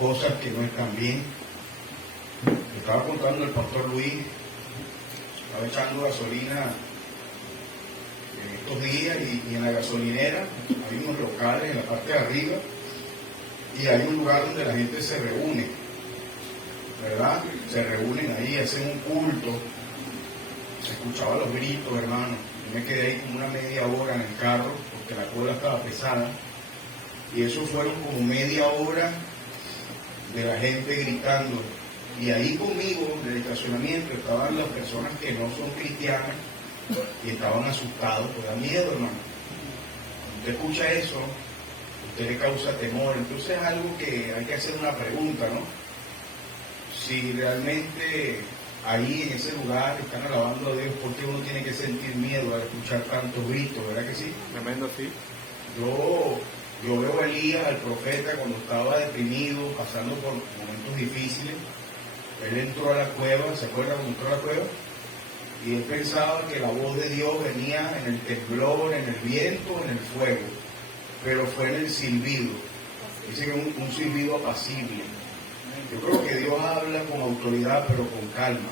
cosas que no están bien. Me estaba contando el pastor Luis, estaba echando gasolina estos días y en la gasolinera hay unos locales en la parte de arriba y hay un lugar donde la gente se reúne, ¿verdad? Se reúnen ahí, hacen un culto. Se escuchaban los gritos, hermano. Yo me quedé ahí como una media hora en el carro porque la cola estaba pesada y eso fueron como media hora de la gente gritando. Y ahí conmigo, en el estacionamiento, estaban las personas que no son cristianas y estaban asustados, pues da miedo, hermano. Cuando usted escucha eso, usted le causa temor. Entonces es algo que hay que hacer una pregunta, ¿no? Si realmente ahí en ese lugar están alabando a Dios, ¿por qué uno tiene que sentir miedo al escuchar tantos gritos? ¿Verdad que sí? Tremendo, sí. Yo veo a Elías, al profeta, cuando estaba deprimido, pasando por momentos difíciles. Él entró a la cueva, ¿se acuerdan cuando entró a la cueva? Y él pensaba que la voz de Dios venía en el temblor, en el viento, en el fuego, pero fue en el silbido. Dice que un silbido apacible. Yo creo que Dios habla con autoridad, pero con calma.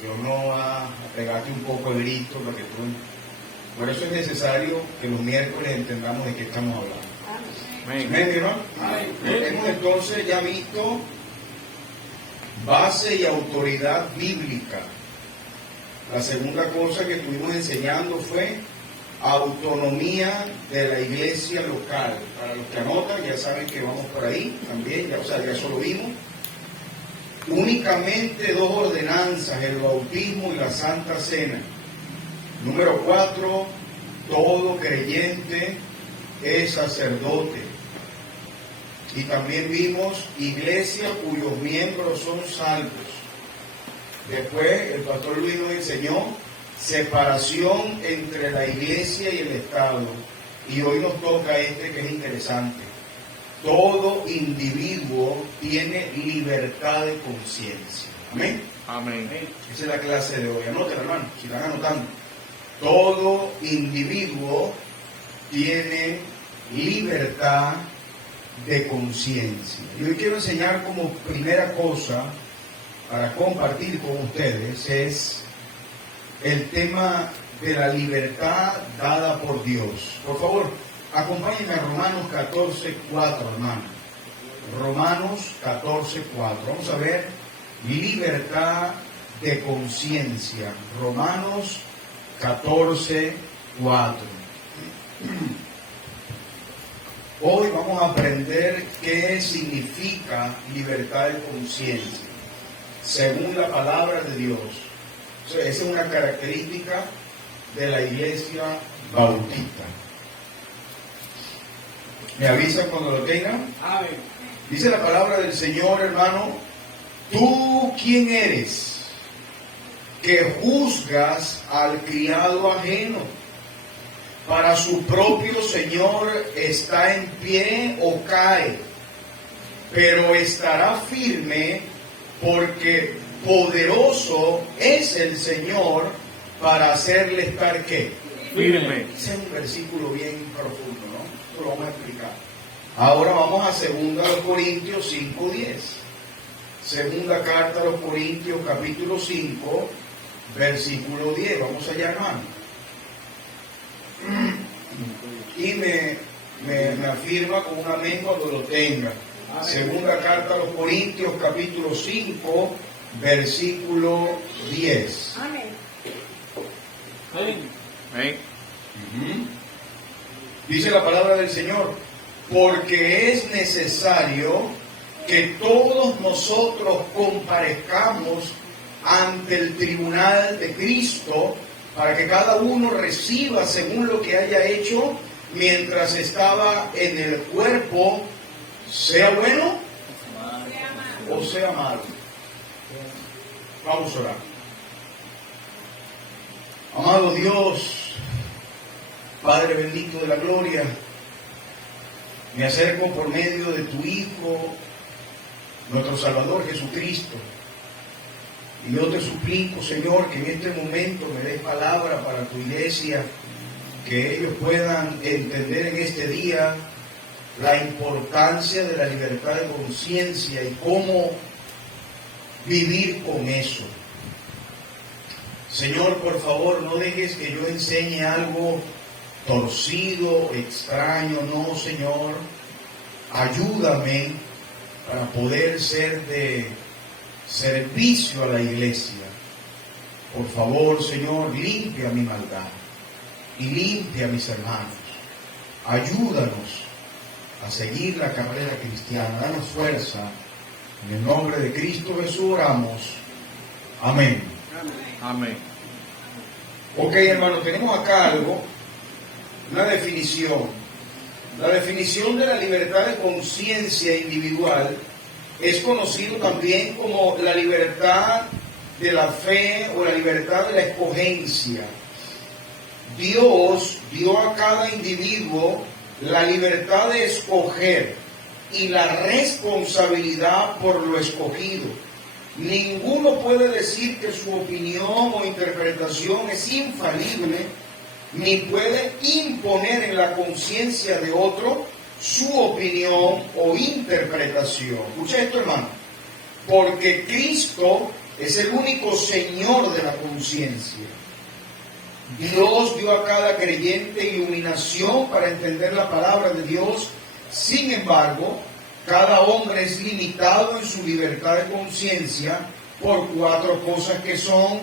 Dios no va a pegarte un poco de grito para que tú... Por eso es necesario que los miércoles entendamos de qué estamos hablando. Amén, hermano. Hemos entonces ya visto base y autoridad bíblica. La segunda cosa que estuvimos enseñando fue autonomía de la iglesia local. Para los que anotan, ya saben que vamos por ahí también, ya eso lo vimos. Únicamente dos ordenanzas, el bautismo y la Santa Cena. Número 4, todo creyente es sacerdote. Y también vimos iglesia cuyos miembros son salvos. Después el pastor Luis nos enseñó separación entre la iglesia y el Estado. Y hoy nos toca que es interesante. Todo individuo tiene libertad de conciencia. Amén. Amén. Esa es la clase de hoy. Anoten, hermano, si están anotando. Todo individuo tiene libertad de conciencia. Y hoy quiero enseñar como primera cosa para compartir con ustedes es el tema de la libertad dada por Dios. Por favor, acompáñenme a Romanos 14:4, hermano. Romanos 14:4. Vamos a ver libertad de conciencia. Romanos 14:4. Hoy vamos a aprender qué significa libertad de conciencia, según la palabra de Dios. O sea, esa es una característica de la iglesia bautista. ¿Me avisan cuando lo tengan? Dice la palabra del Señor, hermano, ¿tú quién eres que juzgas al criado ajeno? Para su propio Señor está en pie o cae, pero estará firme porque poderoso es el Señor para hacerle estar ¿qué? Firme. Ese es un versículo bien profundo, ¿no? Esto lo vamos a explicar. Ahora vamos a 2 Corintios 5:10. Segunda carta a los Corintios, capítulo 5, versículo 10. Vamos allá, hermano. Y me afirma con un amén cuando lo tenga. Segunda carta a los Corintios, capítulo 5, versículo 10. Amén. Amén. Dice la palabra del Señor, porque es necesario que todos nosotros comparezcamos ante el tribunal de Cristo, para que cada uno reciba según lo que haya hecho mientras estaba en el cuerpo, sea bueno o sea malo. Vamos a orar. Amado Dios, Padre bendito de la gloria, me acerco por medio de tu Hijo, nuestro Salvador Jesucristo. Y yo te suplico, Señor, que en este momento me des palabra para tu iglesia, que ellos puedan entender en este día la importancia de la libertad de conciencia y cómo vivir con eso. Señor, por favor, no dejes que yo enseñe algo torcido, extraño. No, Señor, ayúdame para poder ser de servicio a la iglesia. Por favor, Señor, limpia mi maldad y limpia a mis hermanos. Ayúdanos a seguir la carrera cristiana. Danos fuerza. En el nombre de Cristo Jesús oramos. Amén. Amén. Ok, hermano, tenemos acá algo, una definición. La definición de la libertad de conciencia individual es conocido también como la libertad de la fe o la libertad de la escogencia. Dios dio a cada individuo la libertad de escoger y la responsabilidad por lo escogido. Ninguno puede decir que su opinión o interpretación es infalible, ni puede imponer en la conciencia de otro su opinión o interpretación. Escucha esto, hermano. Porque Cristo es el único Señor de la conciencia. Dios dio a cada creyente iluminación para entender la palabra de Dios. Sin embargo, cada hombre es limitado en su libertad de conciencia por 4 cosas que son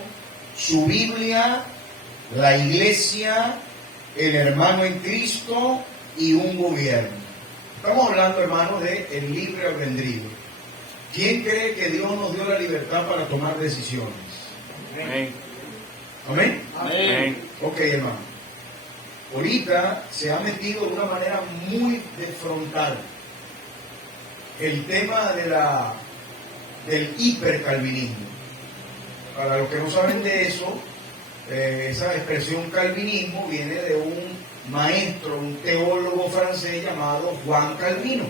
su Biblia, la iglesia, el hermano en Cristo y un gobierno. Estamos hablando, hermanos, de el libre albedrío. ¿Quién cree que Dios nos dio la libertad para tomar decisiones? Amén. ¿Amén? Amén. Ok, hermano. Ahorita se ha metido de una manera muy de frontal el tema del hipercalvinismo. Para los que no saben de eso, esa expresión calvinismo viene de un maestro, un teólogo francés llamado Juan Calvino.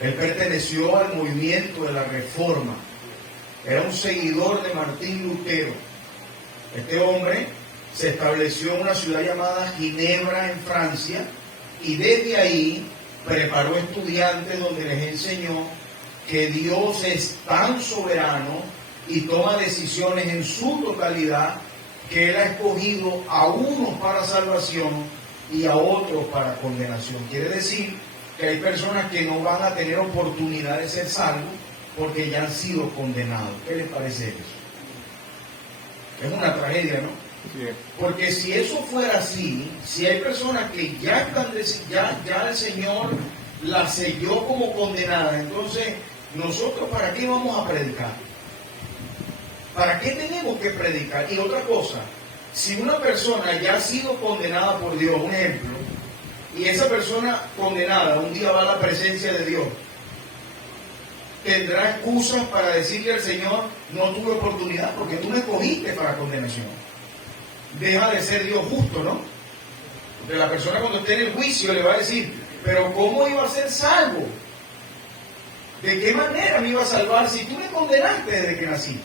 Él perteneció al movimiento de la Reforma. Era un seguidor de Martín Lutero. Este hombre se estableció en una ciudad llamada Ginebra, en Francia, y desde ahí preparó estudiantes donde les enseñó que Dios es tan soberano y toma decisiones en su totalidad que Él ha escogido a unos para salvación y a otros para condenación. Quiere decir que hay personas que no van a tener oportunidad de ser salvos porque ya han sido condenados. ¿Qué les parece eso? Es una tragedia, ¿no? Sí. Porque si eso fuera así, si hay personas que ya están, ya el Señor las selló como condenadas, entonces nosotros ¿para qué vamos a predicar? ¿Para qué tenemos que predicar? Y otra cosa, si una persona ya ha sido condenada por Dios, un ejemplo, y esa persona condenada un día va a la presencia de Dios, tendrá excusas para decirle al Señor, no tuve oportunidad porque tú me escogiste para condenación. Deja de ser Dios justo, ¿no? Porque la persona cuando esté en el juicio le va a decir, pero ¿cómo iba a ser salvo? ¿De qué manera me iba a salvar si tú me condenaste desde que nací?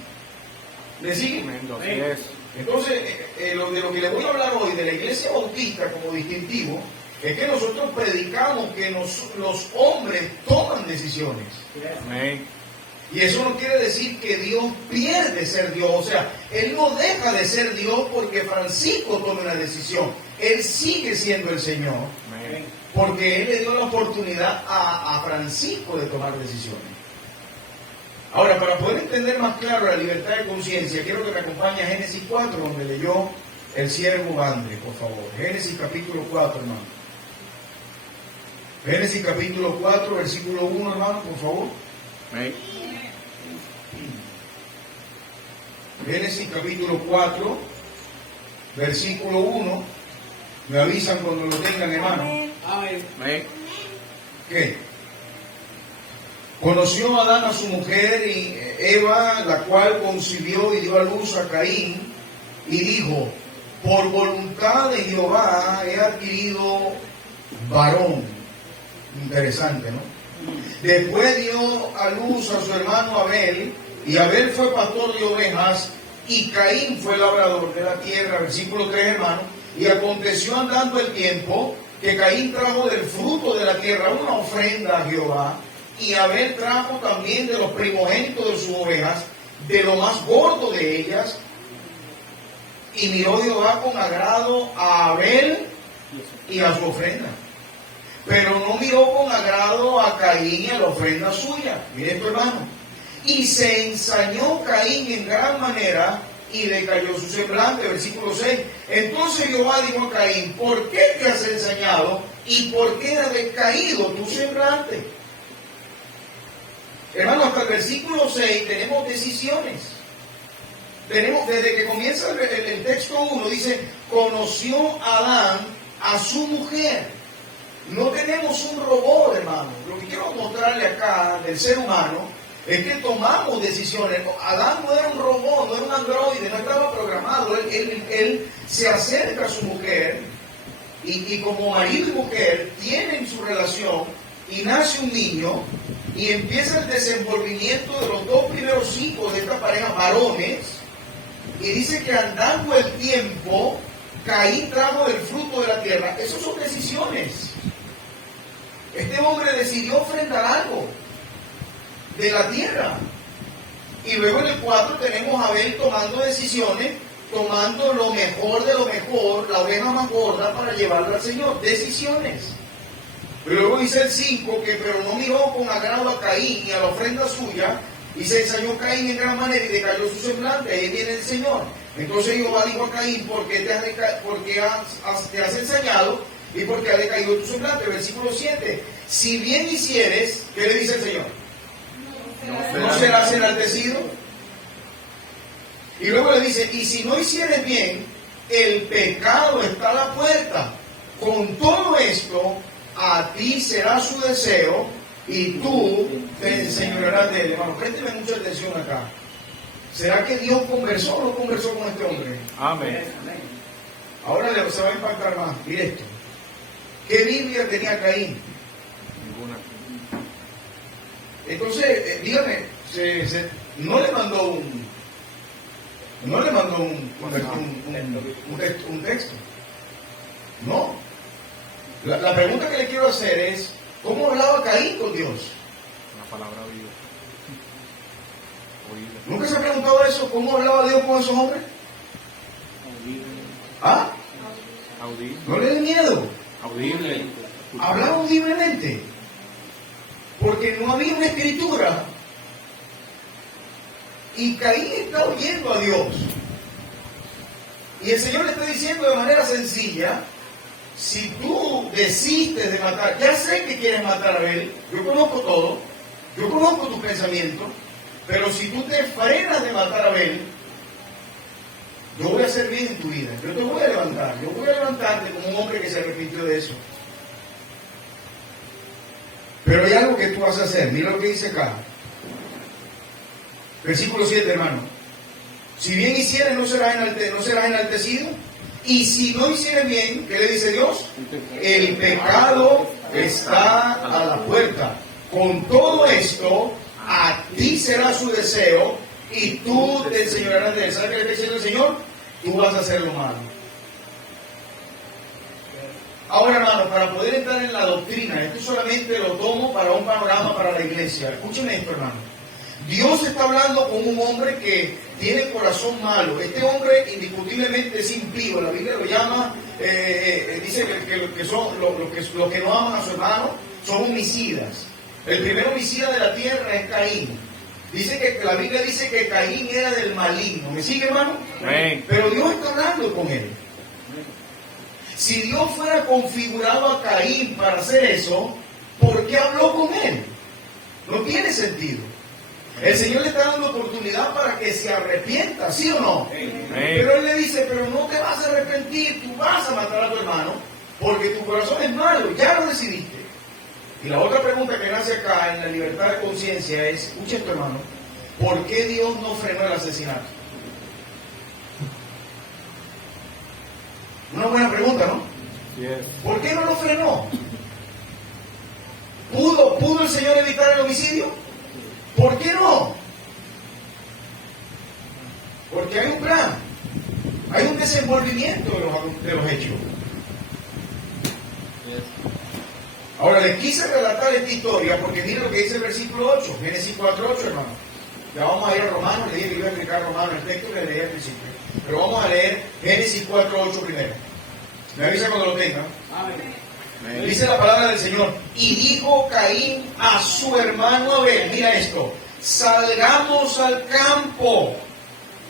¿Le sigue? Así es. Entonces, de lo que les voy a hablar hoy de la Iglesia Bautista como distintivo, es que nosotros predicamos que los hombres toman decisiones. Amén. Y eso no quiere decir que Dios pierde ser Dios. O sea, Él no deja de ser Dios porque Francisco tome una decisión. Él sigue siendo el Señor. Amén. Porque Él le dio la oportunidad a Francisco de tomar decisiones. Ahora, para poder entender más claro la libertad de conciencia, quiero que me acompañe a Génesis 4, donde leyó el siervo Andrés, por favor. Génesis capítulo 4, hermano. Génesis capítulo 4, versículo 1, hermano, por favor. Amén. Génesis capítulo 4, versículo 1. Me avisan cuando lo tengan, hermano. Amén. ¿Qué? Conoció Adán a su mujer y Eva, la cual concibió y dio a luz a Caín, y dijo, por voluntad de Jehová he adquirido varón. Interesante, ¿no? Después dio a luz a su hermano Abel, y Abel fue pastor de ovejas, y Caín fue labrador de la tierra. Versículo 3, hermano. Y aconteció andando el tiempo que Caín trajo del fruto de la tierra una ofrenda a Jehová, y Abel trajo también de los primogénitos de sus ovejas, de lo más gordo de ellas. Y miró Jehová con agrado a Abel y a su ofrenda, pero no miró con agrado a Caín y a la ofrenda suya. Mire esto, hermano. Y se ensañó Caín en gran manera, y decayó su semblante. Versículo 6. Entonces Jehová dijo a Caín: ¿por qué te has ensañado y por qué ha decaído tu semblante? Hermano, hasta el versículo 6 tenemos decisiones. Tenemos, desde que comienza el texto 1, dice: conoció Adán a su mujer. No tenemos un robot, hermano. Lo que quiero mostrarle acá del ser humano es que tomamos decisiones. Adán no era un robot, no era un androide, no estaba programado. Él se acerca a su mujer y como marido y mujer tienen su relación, y nace un niño, y empieza el desenvolvimiento de los dos primeros hijos de esta pareja, varones. Y dice que andando el tiempo, Caín trajo del fruto de la tierra. Esas son decisiones. Este hombre decidió ofrendar algo de la tierra. Y luego en el 4 tenemos a Abel tomando decisiones, tomando lo mejor de lo mejor, la oveja más gorda, para llevarla al Señor. Decisiones. Pero luego dice el 5 que pero no miró con agrado a Caín y a la ofrenda suya, y se ensañó Caín en gran manera y decayó su semblante. Ahí viene el Señor. Entonces Jehová dijo a Caín: ¿por qué te has ensañado y por qué ha decaído tu semblante? Versículo 7. Si bien hicieres, ¿qué le dice el Señor? ¿No serás enaltecido? Y luego le dice: y si no hicieres bien, el pecado está a la puerta. Con todo esto, a ti será su deseo, y tú te enseñorearás de él. Hermano, présteme mucha atención acá. ¿Será que Dios conversó o no conversó con este hombre? Amén. Ahora se va a impactar más. Mire esto. ¿Qué Biblia tenía Caín? Ninguna. Entonces, dígame, no le mandó un texto. No. La pregunta que le quiero hacer es: ¿cómo hablaba Caín con Dios? La palabra viva. Oída. ¿Nunca se ha preguntado eso? ¿Cómo hablaba Dios con esos hombres? Audible. ¿Ah? Audible. ¿No le dé miedo? Audible. Hablaba audiblemente. Porque no había una escritura. Y Caín está oyendo a Dios. Y el Señor le está diciendo de manera sencilla: si tú desistes de matar, ya sé que quieres matar a Abel, yo conozco todo, yo conozco tus pensamientos, pero si tú te frenas de matar a Abel, yo voy a hacer bien en tu vida, yo te voy a levantar, yo voy a levantarte como un hombre que se arrepintió de eso. Pero hay algo que tú vas a hacer, mira lo que dice acá. Versículo 7, hermano. Si bien hicieres, no serás enaltecido. Y si no hicieres bien, ¿qué le dice Dios? El pecado está a la puerta. Con todo esto, a ti será su deseo, y tú te enseñarás de él. ¿Sabes qué le está diciendo el Señor? Tú vas a hacer lo malo. Ahora, hermano, para poder entrar en la doctrina, esto solamente lo tomo para un panorama para la iglesia. Escúcheme esto, hermano. Dios está hablando con un hombre que tiene corazón malo. Este hombre indiscutiblemente es impío. La Biblia lo llama, dice que son los que no aman a su hermano son homicidas. El primer homicida de la tierra es Caín. Dice que la Biblia dice que Caín era del maligno. ¿Me sigue, hermano? Amén. Pero Dios está hablando con él. Si Dios fuera configurado a Caín para hacer eso, ¿por qué habló con él? No tiene sentido. El Señor le está dando oportunidad para que se arrepienta, ¿sí o no? Amén. Pero Él le dice: pero no te vas a arrepentir, tú vas a matar a tu hermano, porque tu corazón es malo, ya lo decidiste. Y la otra pregunta que nace acá en la libertad de conciencia es: escucha esto, hermano, ¿por qué Dios no frenó el asesinato? Una buena pregunta, ¿no? Yes. ¿Por qué no lo frenó? ¿Pudo el Señor evitar el homicidio? ¿Por qué no? Porque hay un plan, hay un desenvolvimiento de los hechos. Ahora les quise relatar esta historia porque miren lo que dice el versículo 8, Génesis 4:8, hermano. Ya vamos a ir a Romanos, le dije que iba a explicar Romanos el texto que leí al principio. Pero vamos a leer Génesis 4:8 primero. Me avisa cuando lo tengan. Amén. Dice la palabra del Señor. Y dijo Caín a su hermano Abel, mira esto, salgamos al campo.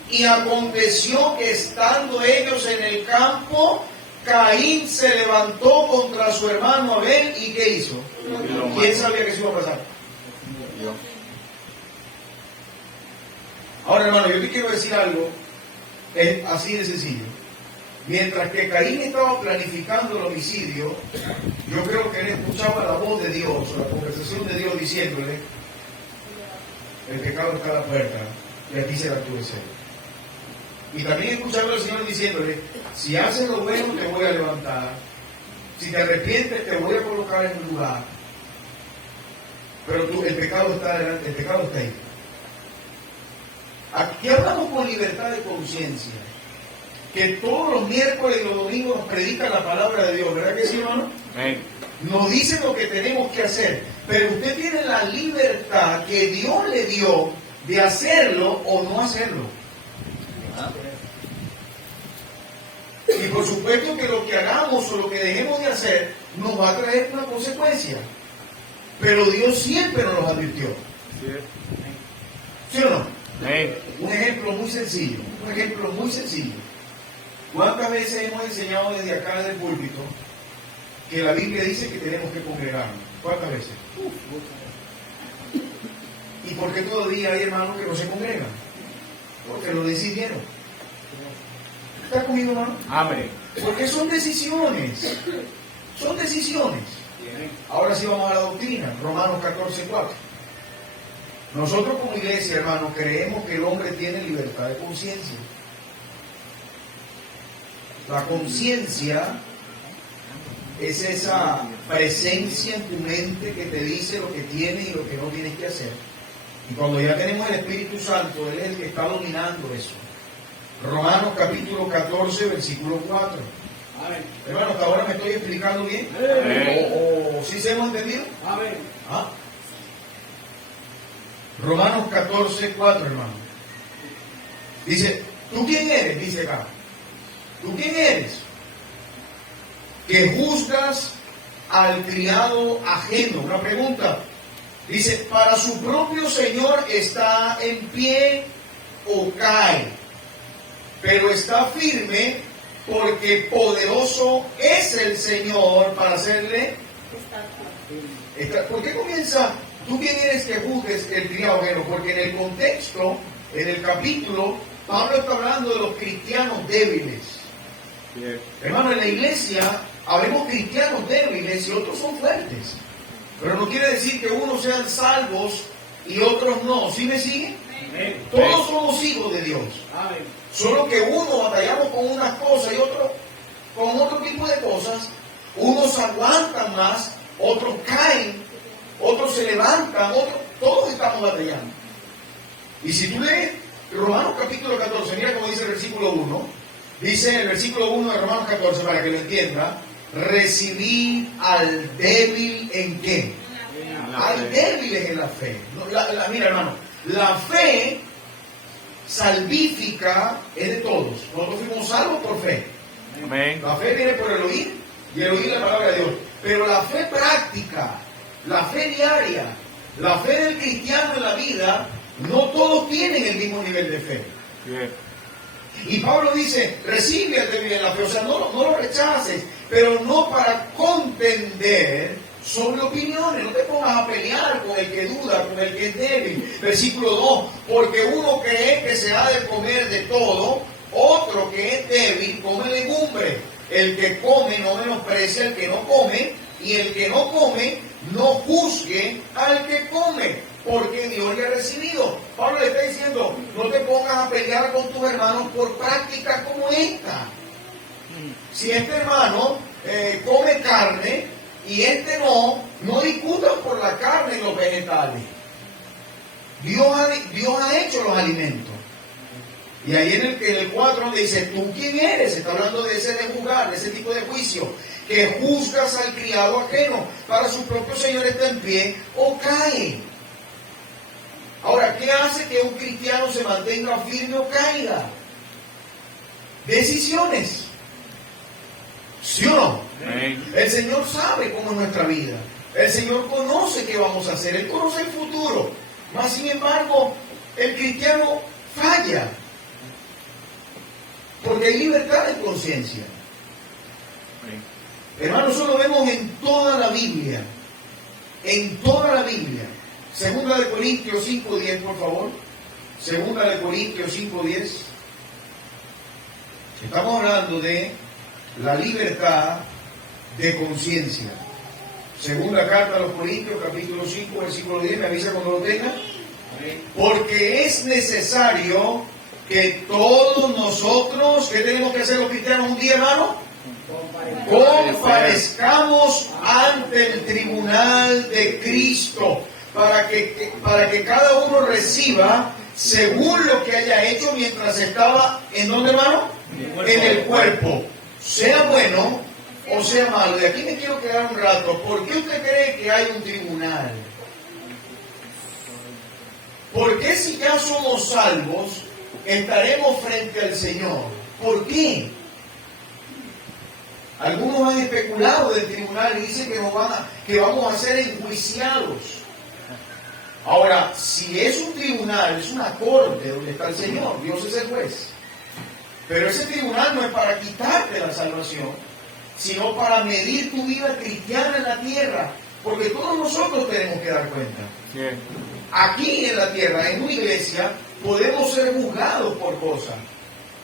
Y aconteció que estando ellos en el campo, Caín se levantó contra su hermano Abel. ¿Y qué hizo? ¿Quién sabía que eso iba a pasar? Yo. Ahora, hermano, yo te quiero decir algo, es así de sencillo. Mientras que Caín estaba planificando el homicidio, yo creo que él escuchaba la voz de Dios, la conversación de Dios diciéndole, el pecado está a la puerta y aquí será tu deseo. Y también escuchaba al Señor diciéndole, si haces lo bueno te voy a levantar, si te arrepientes te voy a colocar en un lugar, pero el pecado está delante, el pecado está ahí. Aquí hablamos con libertad de conciencia, que todos los miércoles y los domingos nos predican la palabra de Dios, ¿verdad que sí, hermano? Amén. Nos dicen lo que tenemos que hacer, pero usted tiene la libertad que Dios le dio de hacerlo o no hacerlo. Y por supuesto que lo que hagamos o lo que dejemos de hacer nos va a traer una consecuencia, pero Dios siempre nos lo advirtió. ¿Sí o no? Amén. Un ejemplo muy sencillo, ¿Cuántas veces hemos enseñado desde acá, desde el púlpito, que la Biblia dice que tenemos que congregarnos? ¿Cuántas veces? ¿Y por qué todavía hay hermanos que no se congregan? Porque lo decidieron. ¿Está conmigo, hermano? Amén. Porque son decisiones. Son decisiones. Ahora sí vamos a la doctrina, Romanos 14:4. Nosotros como iglesia, hermano, creemos que el hombre tiene libertad de conciencia. La conciencia es esa presencia en tu mente que te dice lo que tienes y lo que no tienes que hacer. Y cuando ya tenemos el Espíritu Santo, Él es el que está dominando eso. Romanos capítulo 14, versículo 4. Amén. Hermano, hasta ahora me estoy explicando bien. Amén. ¿O sí se hemos entendido? Amén. ¿Ah? Romanos 14, 4, hermano. Dice, ¿tú quién eres? Dice acá. ¿Tú quién eres? Que juzgas al criado ajeno. Una pregunta. Dice, para su propio Señor está en pie o cae, pero está firme porque poderoso es el Señor para hacerle. ¿Por qué comienza? ¿Tú quién eres que juzgues el criado ajeno? Porque en el contexto, en el capítulo, Pablo está hablando de los cristianos débiles. Bien. Hermano, en la iglesia habemos cristianos débiles y otros son fuertes. Pero no quiere decir que unos sean salvos y otros no. ¿Sí me siguen? Amén. Todos somos hijos de Dios. Amén. Solo que unos batallamos con unas cosas y otros con otro tipo de cosas. Unos aguantan más, otros caen, otros se levantan, todos estamos batallando. Y si tú lees Romanos capítulo 14, mira cómo dice el versículo 1. Dice en el versículo 1 de Romanos 14, para que lo entienda, recibir al débil en qué? Al débil en la fe. Mira, hermano, la fe salvífica es de todos. Nosotros fuimos salvos por fe. Amén. La fe viene por el oír y el oír la palabra de Dios. Pero la fe práctica, la fe diaria, la fe del cristiano en la vida, no todos tienen el mismo nivel de fe. Bien. Y Pablo dice, recibe al débil en la fe, o sea, no lo rechaces, pero no para contender sobre opiniones, no te pongas a pelear con el que duda, con el que es débil. Versículo 2, porque uno cree que se ha de comer de todo, otro que es débil come legumbre. El que come no menosprecia al que no come, y el que no come no juzgue al que come, porque Dios le ha recibido. Pablo le está diciendo, no te pongas a pelear con tus hermanos por prácticas como esta. Si este hermano come carne y este no discutan por la carne y los vegetales. Dios ha hecho los alimentos. Y ahí en el 4 donde dice, ¿tú quién eres? Está hablando de ese de juzgar, de ese tipo de juicio, que juzgas al criado ajeno, para su propio Señor está en pie o cae. Ahora, ¿qué hace que un cristiano se mantenga firme o caiga? Decisiones. ¿Sí o no? Amén. El Señor sabe cómo es nuestra vida. El Señor conoce qué vamos a hacer. Él conoce el futuro. Mas, sin embargo, el cristiano falla. Porque hay libertad de conciencia. Amén. Hermanos, eso lo vemos en toda la Biblia. En toda la Biblia. Segunda de Corintios 5:10, por favor. Segunda de Corintios 5:10. Estamos hablando de la libertad de conciencia. Segunda carta a los Corintios, capítulo 5, versículo 10. Me avisa cuando lo tenga. Porque es necesario que todos nosotros, ¿qué tenemos que hacer los cristianos un día, hermano? Comparezcamos ante el tribunal de Cristo para que cada uno reciba según lo que haya hecho mientras estaba, ¿en dónde, hermano? En el cuerpo, sea bueno o sea malo. De aquí me quiero quedar un rato. ¿Por qué usted cree que hay un tribunal? ¿Por qué si ya somos salvos estaremos frente al Señor? ¿Por qué? Algunos han especulado del tribunal y dicen que vamos a ser enjuiciados. Ahora, si es un tribunal, es una corte donde está el Señor, Dios es el juez. Pero ese tribunal no es para quitarte la salvación, sino para medir tu vida cristiana en la tierra, porque todos nosotros tenemos que dar cuenta. Bien. Aquí en la tierra, en una iglesia, podemos ser juzgados por cosas.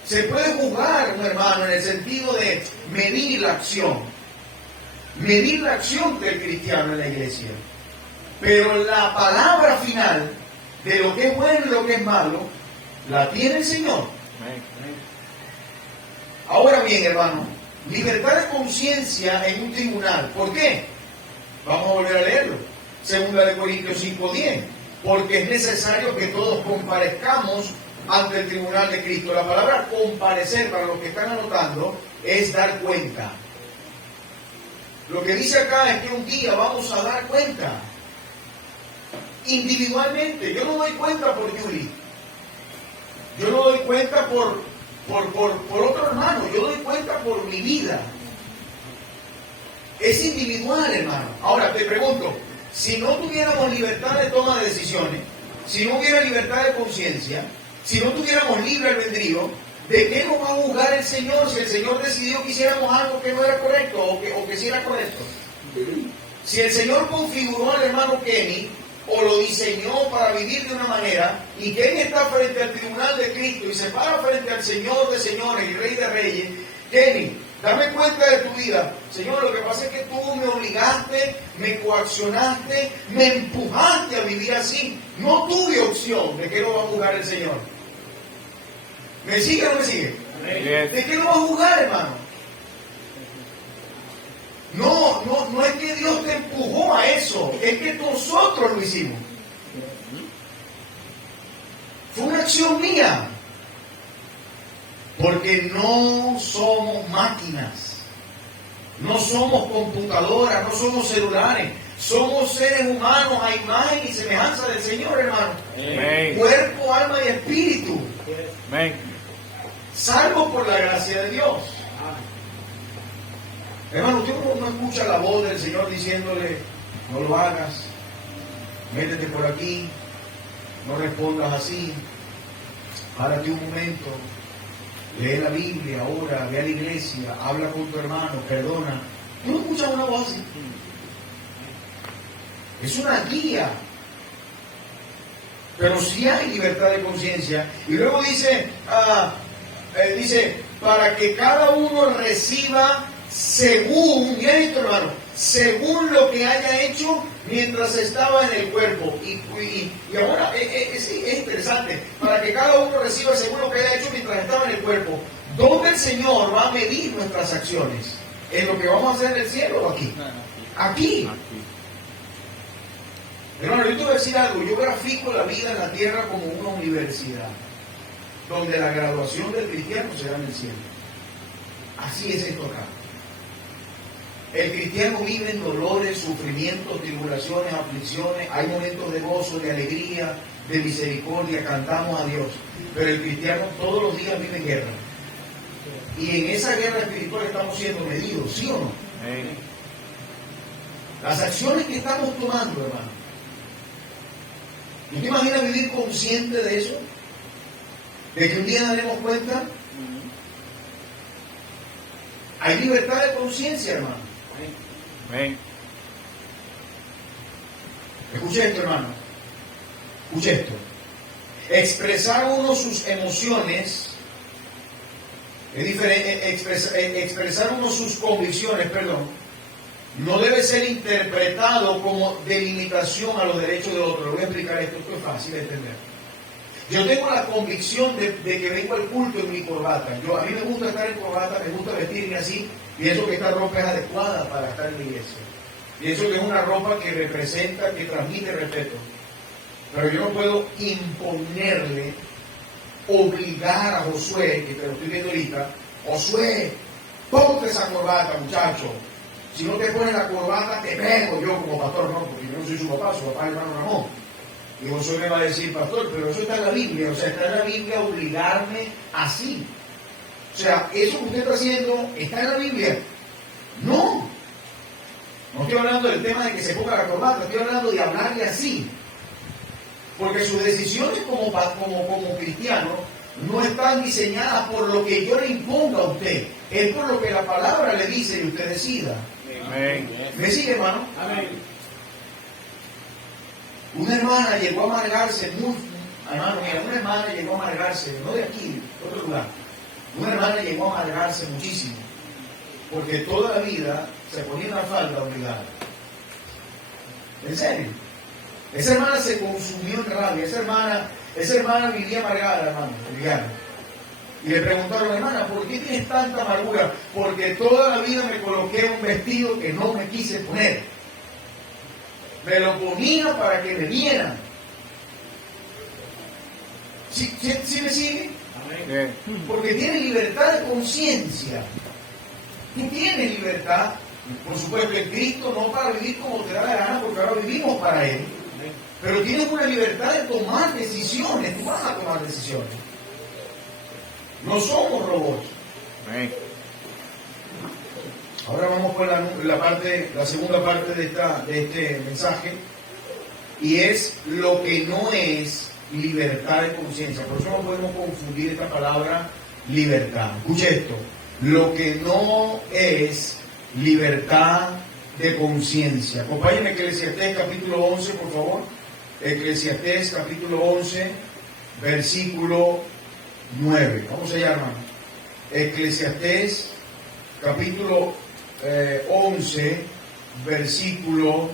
Se puede juzgar, un hermano, en el sentido de medir la acción. Medir la acción del cristiano en la iglesia. Pero la palabra final de lo que es bueno y lo que es malo, la tiene el Señor. Amén. Ahora bien, hermano, libertad de conciencia en un tribunal. ¿Por qué? Vamos a volver a leerlo. Segunda de Corintios 5:10. Porque es necesario que todos comparezcamos ante el tribunal de Cristo. La palabra comparecer, para los que están anotando, es dar cuenta. Lo que dice acá es que un día vamos a dar cuenta. Individualmente. Yo no doy cuenta por Yuri. Yo no doy cuenta por otro hermano. Yo doy cuenta por mi vida. Es individual, hermano. Ahora, te pregunto, si no tuviéramos libertad de toma de decisiones, si no hubiera libertad de conciencia, si no tuviéramos libre albedrío, ¿de qué nos va a juzgar el Señor si el Señor decidió que hiciéramos algo que no era correcto o que sí era correcto? Si el Señor configuró al hermano Kenny o lo diseñó para vivir de una manera y Kenny está frente al tribunal de Cristo y se para frente al Señor de señores y Rey de reyes, Kenny, dame cuenta de tu vida. Señor, lo que pasa es que tú me obligaste, me coaccionaste, me empujaste a vivir así. No tuve opción. ¿De qué lo va a juzgar el Señor? ¿Me sigue o no me sigue? Bien. ¿De qué lo va a juzgar, hermano? No es que Dios te empujó a eso, es que nosotros lo hicimos. Fue una acción mía. Porque no somos máquinas, no somos computadoras, no somos celulares, somos seres humanos a imagen y semejanza del Señor, hermano. Amén. Cuerpo, alma y espíritu, Amén. salvos por la gracia de Dios. Hermano, usted no escucha la voz del Señor diciéndole, no lo hagas, métete por aquí, no respondas así, párate un momento. Lee la Biblia, ora, ve a la iglesia, habla con tu hermano, perdona. ¿Tú no escuchas una voz así? Es una guía. Pero sí hay libertad de conciencia. Y luego dice, para que cada uno reciba según, mira esto, hermano, según lo que haya hecho mientras estaba en el cuerpo. Y ahora es interesante, para que cada uno reciba según lo que haya hecho mientras estaba en el cuerpo. ¿Dónde el Señor va a medir nuestras acciones? ¿En lo que vamos a hacer en el cielo o aquí? Aquí. Hermano, yo te voy a decir algo, yo grafico la vida en la tierra como una universidad. donde la graduación del cristiano se da en el cielo. Así es esto acá. El cristiano vive en dolores, sufrimientos, tribulaciones, aflicciones. Hay momentos de gozo, de alegría, de misericordia. Cantamos a Dios. Pero el cristiano todos los días vive en guerra. Y en esa guerra espiritual estamos siendo medidos, ¿sí o no? Amén. Las acciones que estamos tomando, hermano. ¿No te imaginas vivir consciente de eso? De que un día nos daremos cuenta. Hay libertad de conciencia, hermano. Amén. Escuche esto, hermano. Escuche esto. Expresar uno sus emociones es diferente. Expresar uno sus convicciones, perdón, no debe ser interpretado como delimitación a los derechos de otros. Le voy a explicar esto es fácil de entender. Yo tengo la convicción de que vengo al culto en mi corbata. A mí me gusta estar en corbata, me gusta vestirme así. Pienso que esta ropa es adecuada para estar en la iglesia. Pienso que es una ropa que representa, que transmite respeto. Pero yo no puedo imponerle, obligar a Josué, que te lo estoy viendo ahorita. Josué, ponte esa corbata, muchacho. Si no te pones la corbata, te pego yo como pastor, no, porque yo no soy su papá es hermano Ramón. Y Josué me va a decir, pastor, pero eso está en la Biblia. O sea, está en la Biblia obligarme así. O sea, eso que usted está haciendo, ¿está en la Biblia? No. No estoy hablando del tema de que se ponga la corbata, estoy hablando de hablarle así. Porque sus decisiones como cristiano no están diseñadas por lo que yo le imponga a usted. Es por lo que la palabra le dice y usted decida. Amén. ¿Me sigue, hermano? Amén. Una hermana llegó a amargarse, hermano, mira, una hermana llegó a amargarse, no de aquí, de otro lugar. Una hermana llegó a amargarse muchísimo, porque toda la vida se ponía una falda obligada. ¿En serio? Esa hermana se consumió en rabia, esa hermana vivía amargada, hermano, Viviana. Y le preguntaron, hermana, ¿por qué tienes tanta amargura? Porque toda la vida me coloqué un vestido que no me quise poner. Me lo ponía para que me vieran. ¿Sí me sigue? Amén. Porque tiene libertad de conciencia. Tú tienes libertad, por supuesto, en Cristo, no para vivir como te da la gana, porque ahora vivimos para Él. Pero tienes una libertad de tomar decisiones. Tú vas a tomar decisiones. No somos robots. Amén. Ahora vamos con la segunda parte de este mensaje, y es lo que no es libertad de conciencia. Por eso no podemos confundir esta palabra libertad. Escuche esto, lo que no es libertad de conciencia. Acompáñenme a Eclesiastés capítulo 11, por favor. Eclesiastés capítulo 11, versículo 9. Vamos allá, hermano. Eclesiastés capítulo 11, versículo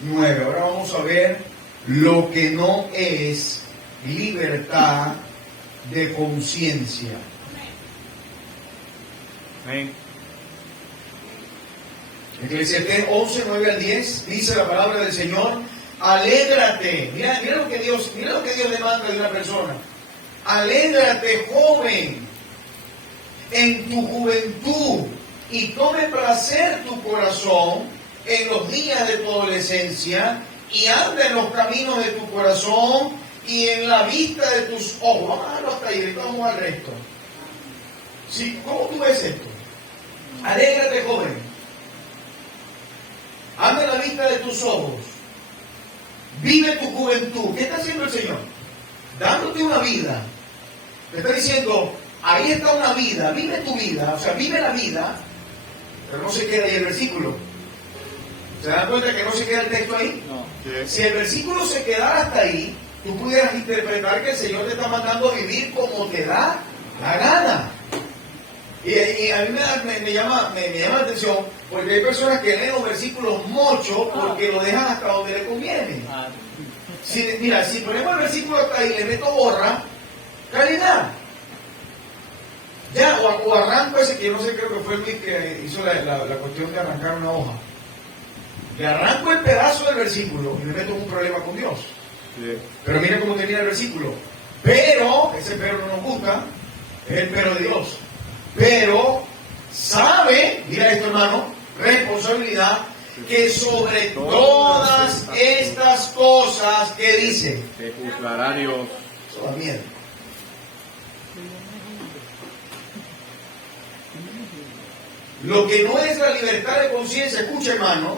9. Ahora vamos a ver lo que no es libertad de conciencia. Amén. Eclesiastés 11, 9 al 10, dice la palabra del Señor: alégrate. Mira lo que Dios demanda de una persona. Alégrate, joven, en tu juventud, y tome placer tu corazón en los días de tu adolescencia, y anda en los caminos de tu corazón y en la vista de tus ojos. Vamos a dejarlo hasta ahí, vamos al resto. ¿Sí? ¿Cómo tú ves esto? Alégrate, joven. Anda en la vista de tus ojos. Vive tu juventud. ¿Qué está haciendo el Señor? Dándote una vida. Te está diciendo, ahí está una vida, vive tu vida, o sea, vive la vida, pero no se queda ahí el versículo. ¿Se dan cuenta que no se queda el texto ahí? No. Si el versículo se quedara hasta ahí, tú pudieras interpretar que el Señor te está mandando a vivir como te da la gana. Y a mí me llama la atención, porque hay personas que leen los versículos mucho porque lo dejan hasta donde le conviene. Mira, si ponemos el versículo hasta ahí, le meto borra, calidad. Ya, o arranco ese, que no sé, creo que fue Luis que hizo la cuestión de arrancar una hoja. Le arranco el pedazo del versículo y me meto en un problema con Dios. Sí. Pero mira cómo termina el versículo. Pero, ese pero no nos gusta, es el pero de Dios. Pero sabe, mira esto hermano, responsabilidad, que sobre todas estas cosas que dice, Te juzgará Dios. eso da miedo. Lo que no es la libertad de conciencia, escucha hermano,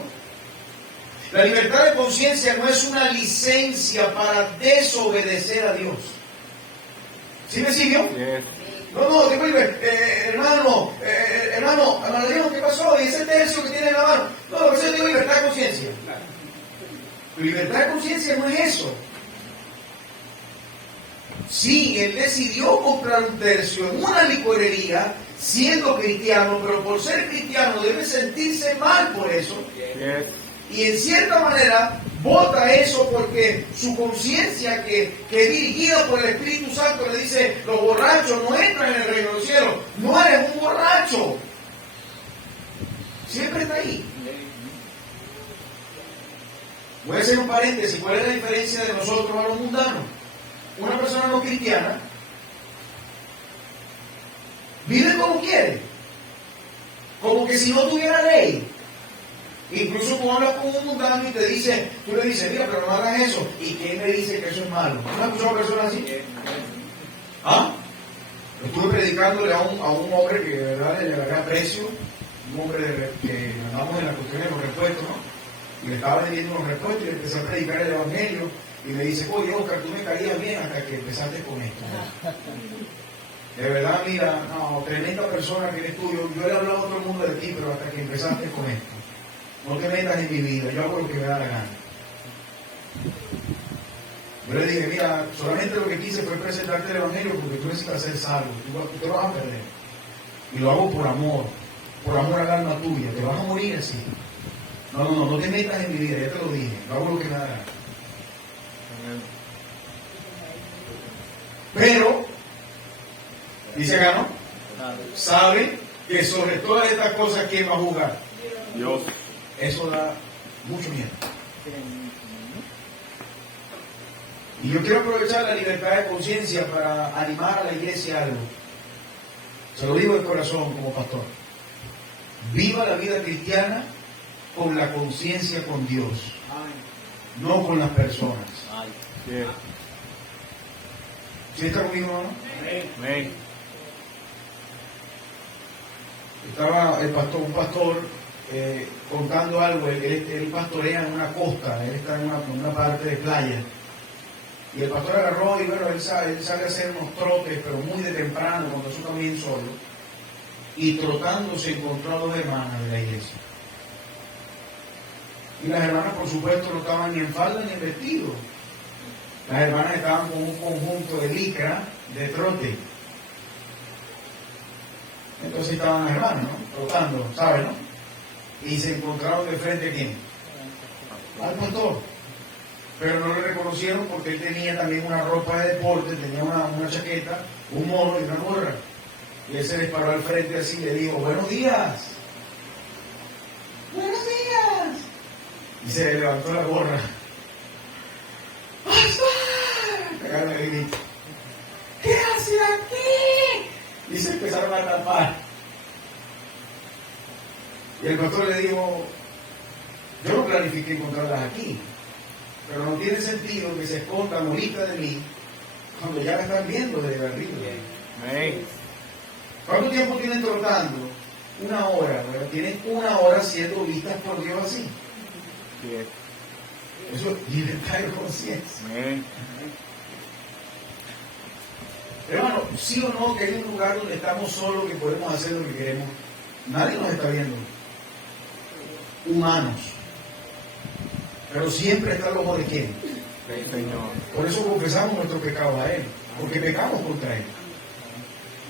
la libertad de conciencia no es una licencia para desobedecer a Dios. ¿Sí me siguió? Yes. No, hermano, Adrián, ¿qué pasó? Y ese tercio que tiene en la mano. No, lo que yo digo libertad de conciencia. Libertad de conciencia no es eso. Sí, él decidió comprar un tercio en una licorería siendo cristiano, pero por ser cristiano debe sentirse mal por eso. Yes. Y en cierta manera vota eso porque su conciencia que es dirigida por el Espíritu Santo le dice, los borrachos no entran en el reino de los cielos, no eres un borracho. Siempre está ahí. Voy a hacer un paréntesis, ¿cuál es la diferencia de nosotros a los mundanos? Una persona no cristiana vive como quiere, como que si no tuviera ley. Incluso tú hablas con un mundano y tú le dices, mira, pero no hagas eso. ¿Y quién me dice que eso es malo? ¿No has escuchado a personas así? ¿Ah? Estuve predicándole a un hombre que de verdad le agarré aprecio, un hombre que andamos en la cuestión de los repuestos, ¿no? Y le estaba vendiendo unos repuestos y le empecé a predicar el evangelio. Y me dice, oye, Oscar, tú me caías bien hasta que empezaste con esto. De verdad, mira, no, tremenda persona que eres tú. Yo le he hablado a todo el mundo de ti, pero hasta que empezaste con esto. No te metas en mi vida, yo hago lo que me da la gana. Yo le dije, mira, solamente lo que quise fue presentarte el evangelio porque tú necesitas ser salvo, tú te vas a perder. Y lo hago por amor al alma tuya, te vas a morir así. No te metas en mi vida, ya te lo dije, yo hago lo que me da la gana. Pero, dice acá, ¿no? Sabe que sobre todas estas cosas, ¿quién va a jugar? Dios. Eso da mucho miedo. Y yo quiero aprovechar la libertad de conciencia para animar a la iglesia a algo. Se lo digo de corazón como pastor. Viva la vida cristiana con la conciencia con Dios, no con las personas. Yes. ¿Sí está conmigo, hermano? Amén. Estaba un pastor contando algo. Él pastorea en una costa, él está en una parte de playa. Y el pastor agarró y bueno, él sale a hacer unos trotes, pero muy de temprano, cuando eso está bien solo. Y trotando se encontró a dos hermanas de la iglesia. Y las hermanas, por supuesto, no estaban ni en falda ni en vestido. Las hermanas estaban con un conjunto de licra de trote. Entonces estaban las hermanas, ¿no? Trotando, ¿sabes, no? Y se encontraron de frente a quién? Al pastor. Pero no le reconocieron porque él tenía también una ropa de deporte, tenía una chaqueta, un mono y una gorra. Y él se les paró al frente así y le dijo, buenos días. Buenos días. Y se le levantó la gorra. ¡Pastor! ¿Qué hace aquí? Y se empezaron a tapar. Y el pastor le dijo, yo no planifiqué encontrarlas aquí, pero no tiene sentido que se escondan ahorita de mí cuando ya la están viendo desde arriba. Amén. ¿Cuánto tiempo tienen trotando? 1 hora, ¿verdad? Tienen 1 hora siendo vistas por Dios así. Yes. Eso es libertad de conciencia. Amén. Hermano, sí o no que hay un lugar donde estamos solos, que podemos hacer lo que queremos. Nadie nos está viendo. Humanos. Pero siempre está el ojo de quién. Señor. Por eso confesamos nuestros pecados a Él, porque pecamos contra Él.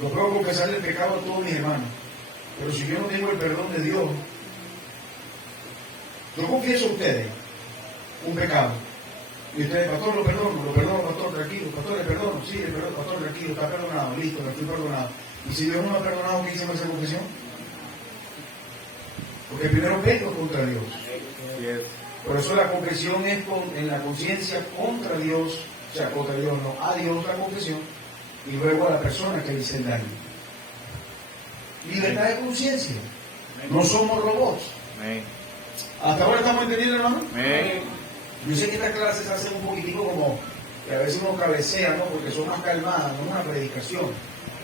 Yo puedo confesarle el pecado a todos mis hermanos, pero si yo no tengo el perdón de Dios, yo confieso a ustedes un pecado. Y ustedes, pastor, lo perdono, pastor, tranquilo, pastor, le perdono, sí, le perdono, pastor, tranquilo, está perdonado, listo, me fui perdonado. Y si Dios no me ha perdonado, ¿qué hice con esa confesión? Porque primero peco contra Dios. Yes. Por eso la confesión es en la conciencia contra Dios O sea, contra Dios no, a Dios la confesión y luego a la persona que dice el daño. Libertad de conciencia. No somos robots. Amén. ¿Hasta ahora estamos entendiendo, hermano? Amén. Yo sé que estas clases se hacen un poquitico como que a veces uno cabecea, ¿no? Porque son más calmadas, no es una predicación.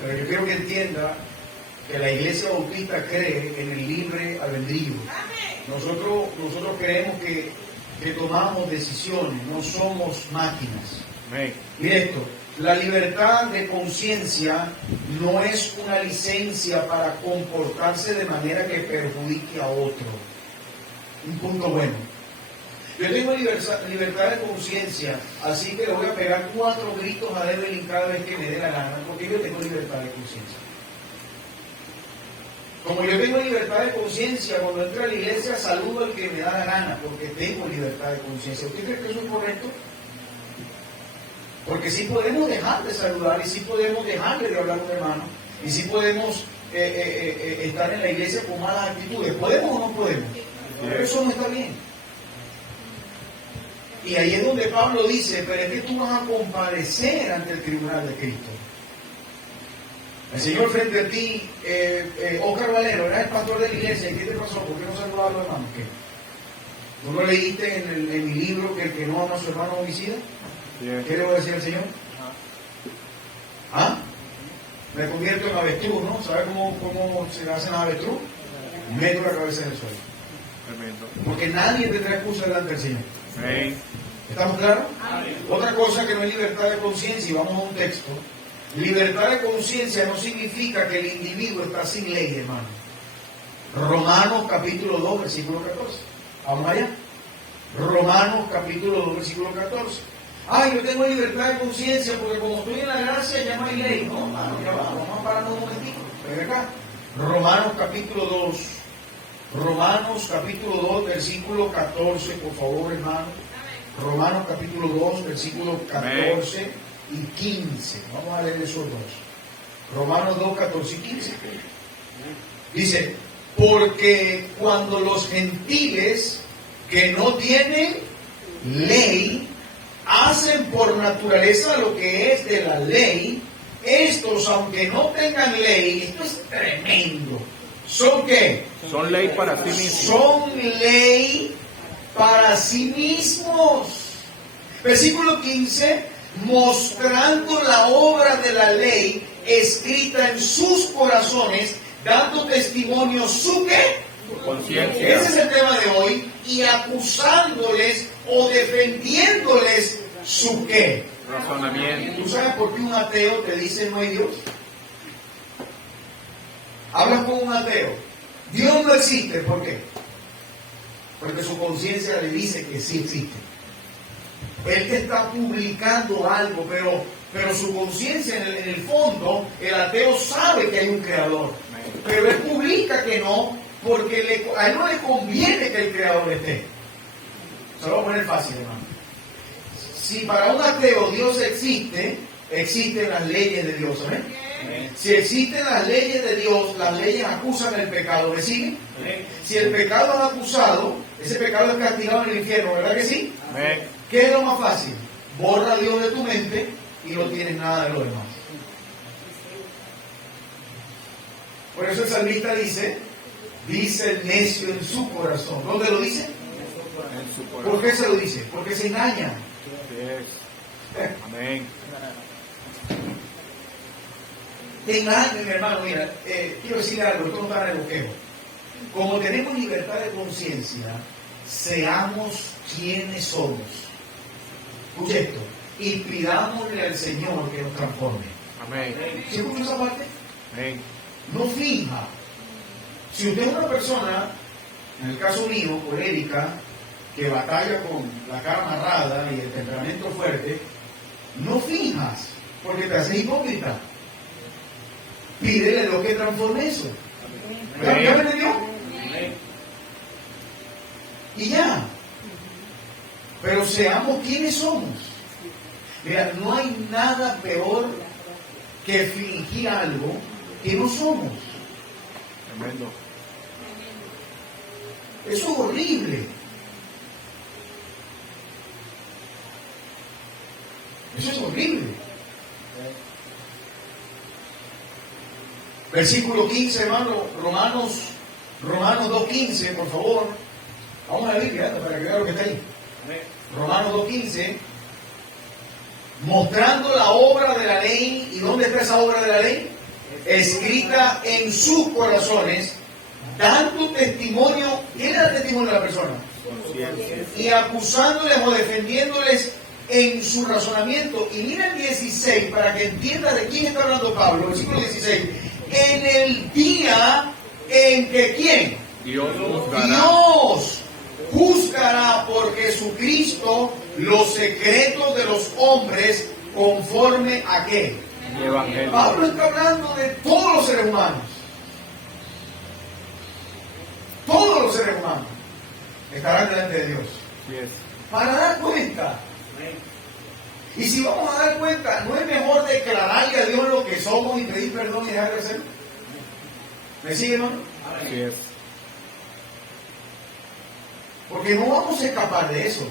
Pero yo quiero que entienda que la Iglesia Bautista cree en el libre albedrío. Nosotros creemos que tomamos decisiones, no somos máquinas. Amén. Mire esto, la libertad de conciencia no es una licencia para comportarse de manera que perjudique a otro. Un punto bueno. Yo tengo libertad de conciencia, así que le voy a pegar 4 gritos a Evelyn cada vez que me dé la gana, porque yo tengo libertad de conciencia. Como yo tengo libertad de conciencia, cuando entro a la iglesia saludo al que me da la gana, porque tengo libertad de conciencia. ¿Usted cree que eso es correcto? Porque sí podemos dejar de saludar, y sí podemos dejar de hablar a un hermano, y sí podemos estar en la iglesia con malas actitudes. ¿Podemos o no podemos? Pero eso no está bien. Y ahí es donde Pablo dice, pero es que tú vas a comparecer ante el tribunal de Cristo. El Señor frente a ti, Oscar Valero, era el pastor de la iglesia. ¿Y qué te pasó? ¿Por qué no saludabas a los hermanos? ¿Qué? ¿Tú no leíste en mi libro que el que no ama a su hermano homicida? ¿Qué le voy a decir al Señor? ¿Ah? Me convierto en avestruz, ¿no? ¿Sabes cómo se hacen las avestruz? Meto la cabeza en el suelo. Tremendo. Porque nadie tendrá excusa delante del Señor. Amén. ¿Estamos claros? Otra cosa que no es libertad de conciencia, y vamos a un texto. Libertad de conciencia no significa que el individuo está sin ley, hermano. Romanos capítulo 2, versículo 14. Vamos allá. Romanos capítulo 2, versículo 14. Ay, yo tengo libertad de conciencia porque como estoy en la gracia ya no hay ley. No, hermano, ya vamos a pararnos un momentito. Ven acá. Romanos capítulo 2. Romanos capítulo 2, versículo 14, por favor, hermano. Romanos capítulo 2, versículo 14 y 15. Vamos a leer esos dos. Romanos 2, 14 y 15. Dice, porque cuando los gentiles que no tienen ley hacen por naturaleza lo que es de la ley, estos, aunque no tengan ley, esto es tremendo. ¿Son qué? Son ley para sí mismos. Son ley para sí mismos. Versículo 15, mostrando la obra de la ley escrita en sus corazones, dando testimonio su qué. Conciencia. Ese es el tema de hoy. Y acusándoles o defendiéndoles su qué. Razonamiento. ¿Tú sabes por qué un ateo te dice no hay Dios? Hablas con un ateo. Dios no existe. ¿Por qué? Porque su conciencia le dice que sí existe. Él te está publicando algo, pero su conciencia en el fondo, el ateo sabe que hay un creador. Pero él publica que no, porque a él no le conviene que el creador esté. Se lo voy a poner fácil, hermano. Si para un ateo Dios existe, existen las leyes de Dios, ¿amén? Si existen las leyes de Dios, las leyes acusan el pecado, ¿me siguen? Si el pecado es acusado, ese pecado es castigado en el infierno, ¿verdad que sí? Amén. ¿Qué es lo más fácil? Borra a Dios de tu mente y no tienes nada de lo demás. Por eso el salmista dice el necio en su corazón. ¿Dónde lo dice? En su ¿Por corazón. qué se lo dice? Porque se engaña. Yes. Amén. Te engañan, mi hermano. Mira, quiero decirle algo, esto no está en el boqueo. Como tenemos libertad de conciencia, seamos quienes somos. Escuche esto. Y pidámosle al Señor que nos transforme. Amén. ¿Sí escucha esa parte? Amén. No finja. Si usted es una persona, en el caso mío, colérica, que batalla con la cara amarrada y el temperamento fuerte, no finjas, porque te haces hipócrita. Pídele lo que transforme eso. ¿Ya me entendió? Y ya. Pero seamos quienes somos. Mira, no hay nada peor que fingir algo que no somos. Tremendo. Eso es horrible. Eso es horrible. Versículo 15, hermano, Romanos 2.15, por favor. Vamos a la Biblia para que vean lo que está ahí. Romanos 2.15, mostrando la obra de la ley. ¿Y dónde está esa obra de la ley? Escrita en sus corazones, dando testimonio. ¿Quién era el testimonio de la persona? Y acusándoles o defendiéndoles en su razonamiento. Y mira el 16, para que entiendas de quién está hablando Pablo. Versículo 16. En el día en que ¿quién? Dios juzgará. Dios juzgará por Jesucristo los secretos de los hombres conforme a qué. El Evangelio. Pablo está hablando de todos los seres humanos. Todos los seres humanos estarán delante de Dios. Así es. Para dar cuenta. Y si vamos a dar cuenta, ¿no es mejor declararle a Dios lo que somos y pedir perdón y dejar de hacerlo? ¿Me sigue, hermano? Así es. Porque no vamos a escapar de eso.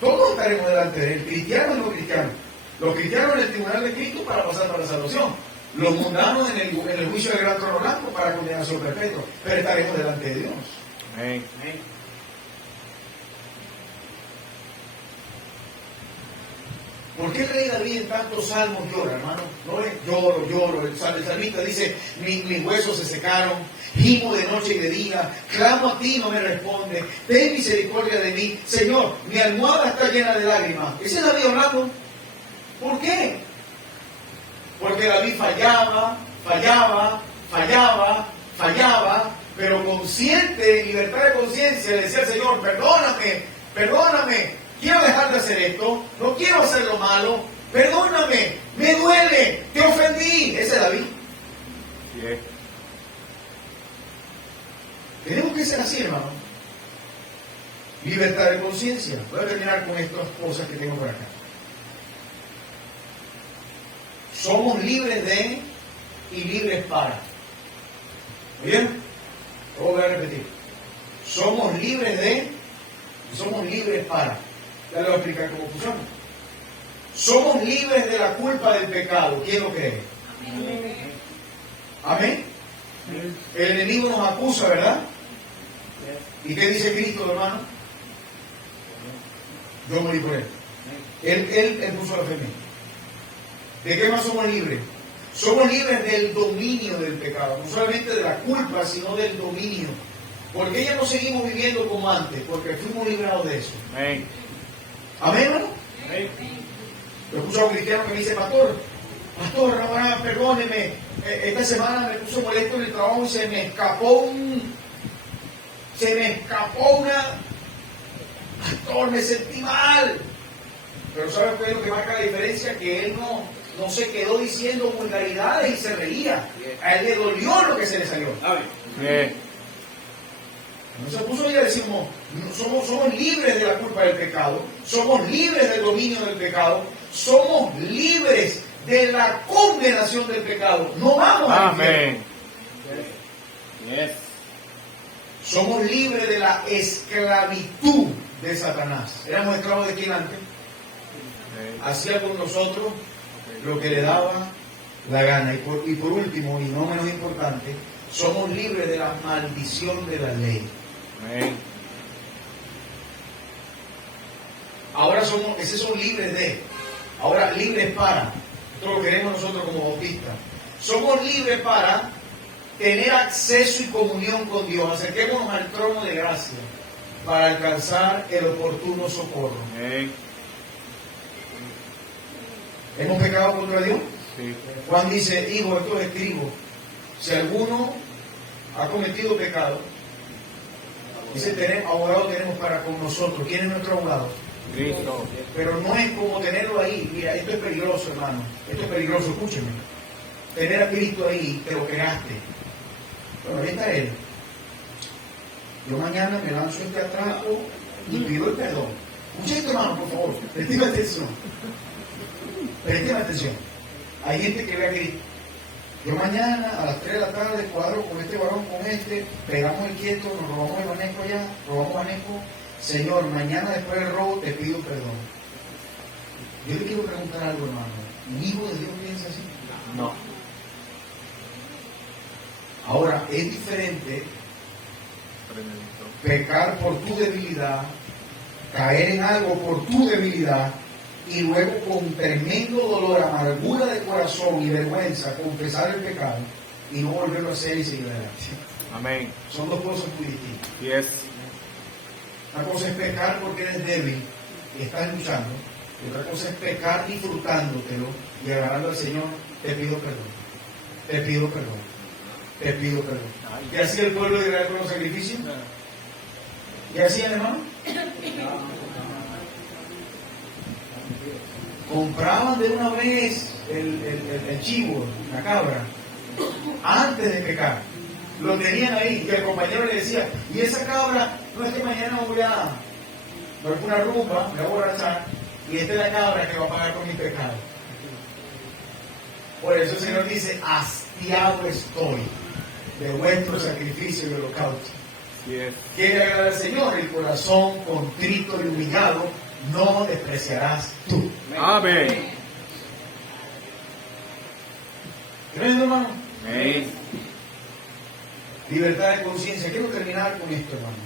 Todos estaremos delante de Él, cristianos y no cristianos. Los cristianos en el tribunal de Cristo para pasar para la salvación. Los mundanos en el juicio del gran trono blanco para condenación perpetua. Pero estaremos delante de Dios. Amén. ¿Por qué el rey David en tantos salmos llora, hermano? ¿No ve? Lloro. El salmista dice, mis huesos se secaron, gimo de noche y de día, clamo a ti y no me responde, ten misericordia de mí. Señor, mi almohada está llena de lágrimas. Ese es David hablando. ¿Por qué? Porque David fallaba, pero consciente, libertad de conciencia, le decía al Señor, perdóname, quiero dejar de hacer esto, no quiero hacer lo malo, perdóname, me duele, te ofendí. Ese es David. Así es. Tenemos que ser así, hermano. Libertad de conciencia. Voy a terminar con estas cosas que tengo por acá. Somos libres de y libres para. ¿Bien? Lo voy a repetir. Somos libres de y somos libres para. Ya le voy a explicar cómo funciona. Somos libres de la culpa del pecado. ¿Quién lo cree? Amén. El enemigo nos acusa, ¿verdad? ¿Y qué dice Cristo, hermano? Yo morí por él. Él puso la fe en mí. ¿De qué más somos libres? Somos libres del dominio del pecado. No solamente de la culpa, sino del dominio. Porque ya no seguimos viviendo como antes, porque fuimos librados de eso. Amén. Amén, hermano. Yo he escuchado a un cristiano que me dice, pastor, perdóneme, esta semana me puso molesto en el trabajo y se me escapó una, pastor, me sentí mal. Pero ¿sabes qué es lo que marca la diferencia? Que él no se quedó diciendo vulgaridades y se reía. A él le dolió lo que se le salió. Bien. No se puso y le decimos, somos libres de la culpa del pecado, somos libres del dominio del pecado, somos libres de la condenación del pecado. No vamos a Amén. Yes. Somos libres de la esclavitud de Satanás. Éramos esclavos de quién antes. Hacía con nosotros lo que le daba la gana. Y por último, y no menos importante, somos libres de la maldición de la ley. Amén. Ahora esos son libres de. Ahora libres para. Esto lo queremos nosotros como bautistas. Somos libres para tener acceso y comunión con Dios. Acerquémonos al trono de gracia para alcanzar el oportuno socorro. Amén. ¿Hemos pecado contra Dios? Sí. Juan dice, hijo, esto escribo. Si alguno ha cometido pecado, dice, abogado tenemos para con nosotros. ¿Quién es nuestro abogado? Cristo. Pero no es como tenerlo ahí. Mira, esto es peligroso, hermano. Esto es peligroso, escúcheme. Tener a Cristo ahí, te lo creaste. Bueno, ahí está Él. Yo mañana me lanzo este atraco y pido el perdón. Escucha esto, hermano, por favor. Présteme atención. Présteme atención. Hay gente que ve a Cristo. Yo mañana a las 3 de la tarde cuadro con este varón, con este, pegamos el quieto, nos robamos el manejo allá, robamos manejo. Señor, mañana después del robo te pido perdón. Yo le quiero preguntar algo, hermano. ¿Un hijo de Dios piensa así? No. Ahora, es diferente Tremendo. pecar por tu debilidad, caer en algo por tu debilidad, y luego con tremendo dolor, amargura de corazón y vergüenza confesar el pecado y no volverlo a hacer y seguir adelante. Amén. Son dos cosas muy distintas. Yes. Una cosa es pecar porque eres débil y estás luchando, y otra cosa es pecar disfrutándotelo y agarrando al Señor, te pido perdón, te pido perdón, te pido perdón. ¿Y así el pueblo de Israel con los sacrificios? ¿Y así, hermano? Compraban de una vez el chivo, la cabra, antes de pecar. Lo tenían ahí y el compañero le decía, y esa cabra, no es que mañana voy a una rumba, me voy a borrachar, y esta es la cabra que va a pagar con mi pecado. Por eso el Señor dice, hastiado estoy de vuestro sacrificio y holocausto. Yes. Quiere agradar al Señor, el corazón contrito y humillado no despreciarás tú. Amén. ¿Creen, hermano? Amén. Libertad de conciencia. Quiero terminar con esto, hermano.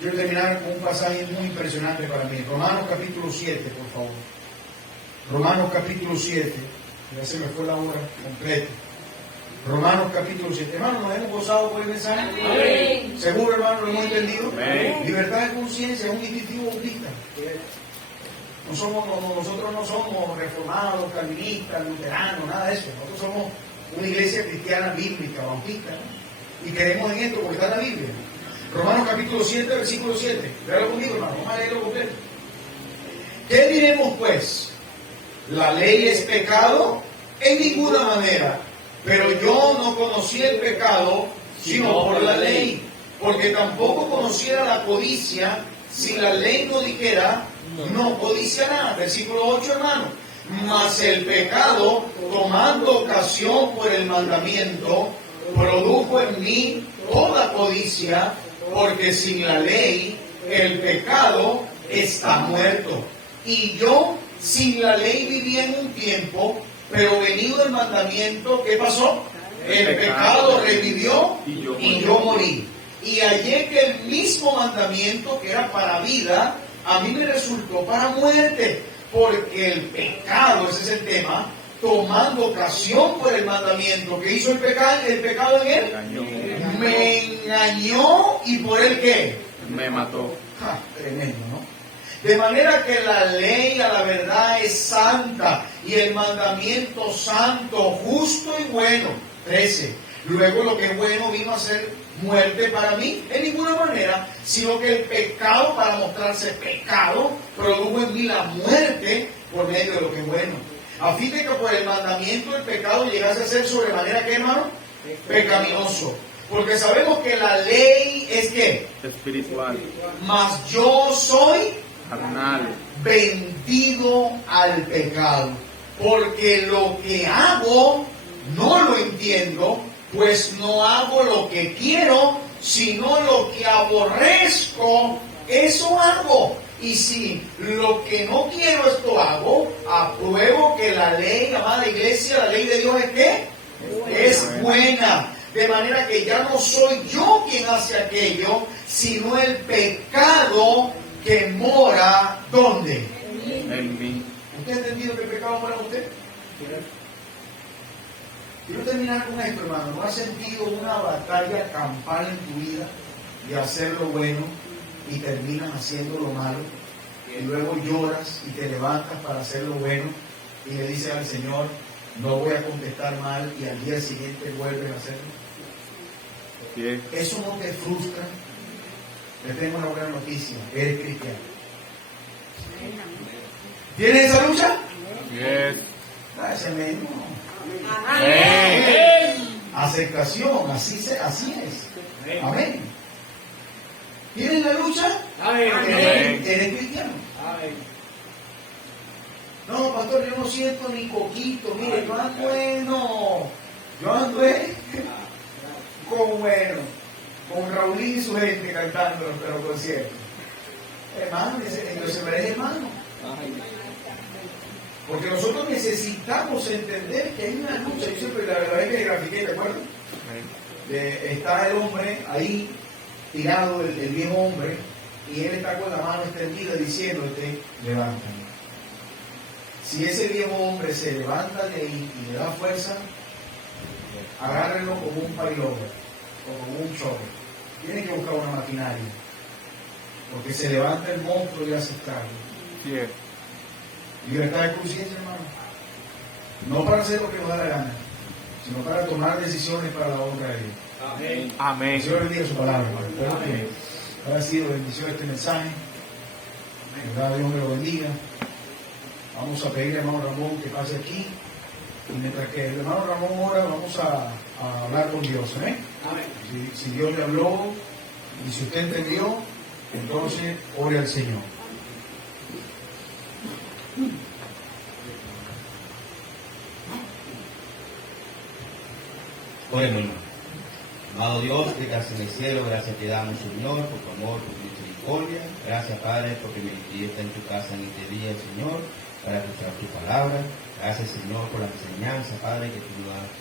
Quiero terminar con un pasaje muy impresionante para mí. Romanos capítulo 7, por favor. Romanos capítulo 7. Ya se me fue la hora completa. Romanos capítulo 7. Hermano, ¿nos hemos gozado por el mensaje? Amén. ¿Seguro, hermano, lo hemos entendido? Amén. Libertad de conciencia es un distintivo bautista. Nosotros no somos reformados, calvinistas, luteranos, nada de eso. Nosotros somos una iglesia cristiana bíblica, bautista, ¿no? Y creemos en esto porque está en la Biblia. Romanos capítulo 7, versículo 7. Véalo conmigo, hermano, vamos a leerlo completo. ¿Qué diremos pues? ¿La ley es pecado? En ninguna manera. Pero yo no conocí el pecado sino por la ley, porque tampoco conociera la codicia si la ley no dijera, no codiciará. Versículo 8, hermano. Mas el pecado, tomando ocasión por el mandamiento, produjo en mí toda codicia, porque sin la ley el pecado está muerto. Y yo sin la ley viví en un tiempo, pero venido el mandamiento, ¿qué pasó? El pecado revivió y yo morí. Y hallé que el mismo mandamiento que era para vida, a mí me resultó para muerte, porque el pecado, ese es el tema, tomando ocasión por el mandamiento, que hizo el pecado en él, me engañó y por él ¿qué? Me mató. Tremendo, ¿no? De manera que la ley a la verdad es santa y el mandamiento santo, justo y bueno. 13. Luego lo que es bueno vino a ser muerte para mí, en ninguna manera, sino que el pecado, para mostrarse pecado, produjo en mí la muerte por medio de lo que es bueno. A fin de que por el mandamiento el pecado llegase a ser sobremanera, ¿qué, hermano? Pecaminoso. Porque sabemos que la ley es ¿qué? Espiritual. Mas yo soy Carnal. vendido al pecado. Porque lo que hago no lo entiendo, pues no hago lo que quiero, sino lo que aborrezco, eso hago. Y si lo que no quiero esto hago, apruebo que la ley, amada iglesia, la ley de Dios es ¿qué? Es buena. De manera que ya no soy yo quien hace aquello, sino el pecado que mora, ¿dónde? En mí. ¿Usted ha entendido que el pecado mora en usted? Quiero terminar con esto, hermano. ¿No has sentido una batalla campal en tu vida de hacer lo bueno y terminas haciendo lo malo? Y luego lloras y te levantas para hacer lo bueno y le dices al Señor, no voy a contestar mal, y al día siguiente vuelves a hacerlo. Yes. ¿Eso no te frustra? Te tengo una buena noticia, eres cristiano. ¿Tienes esa lucha? Yes. Ese mismo. Amén. Aceptación, así es. Amén. ¿Tienes la lucha? Amén. ¿Eres cristiano? No, pastor, yo no siento ni coquito. Mire, yo ando bueno. Yo ando con Raulín y su gente cantando en los conciertos. Hermano, entonces eres hermano. Porque nosotros necesitamos entender que hay una lucha. Yo siempre la vez que grafiqué, ¿te acuerdas? Está el hombre ahí, tirado, el viejo hombre, y él está con la mano extendida diciéndote, levántame. Si ese viejo hombre se levanta de ahí y le da fuerza, agárrenlo como un paylover o como un choque. Tienen que buscar una maquinaria, porque se levanta el monstruo y hace estrago. Sí es. Libertad de conciencia, hermano. No para hacer lo que nos da la gana, sino para tomar decisiones para la honra de Dios. Amén. Amén. El Señor bendiga su palabra, hermano. Espero que haya sido bendición este mensaje. ¿Verdad? Dios me lo bendiga. Vamos a pedirle al hermano Ramón que pase aquí. Y mientras que el hermano Ramón ora, vamos a hablar con Dios. ¿Eh? Amén. Si Dios le habló y si usted entendió, entonces ore al Señor. Oremos, hermano. Amado Dios, que estás en el cielo, gracias te damos, Señor, por tu amor, por tu misericordia. Gracias, Padre, porque me está en tu casa en este día, Señor, para escuchar tu palabra. Gracias, Señor, por la enseñanza, Padre, que tú nos has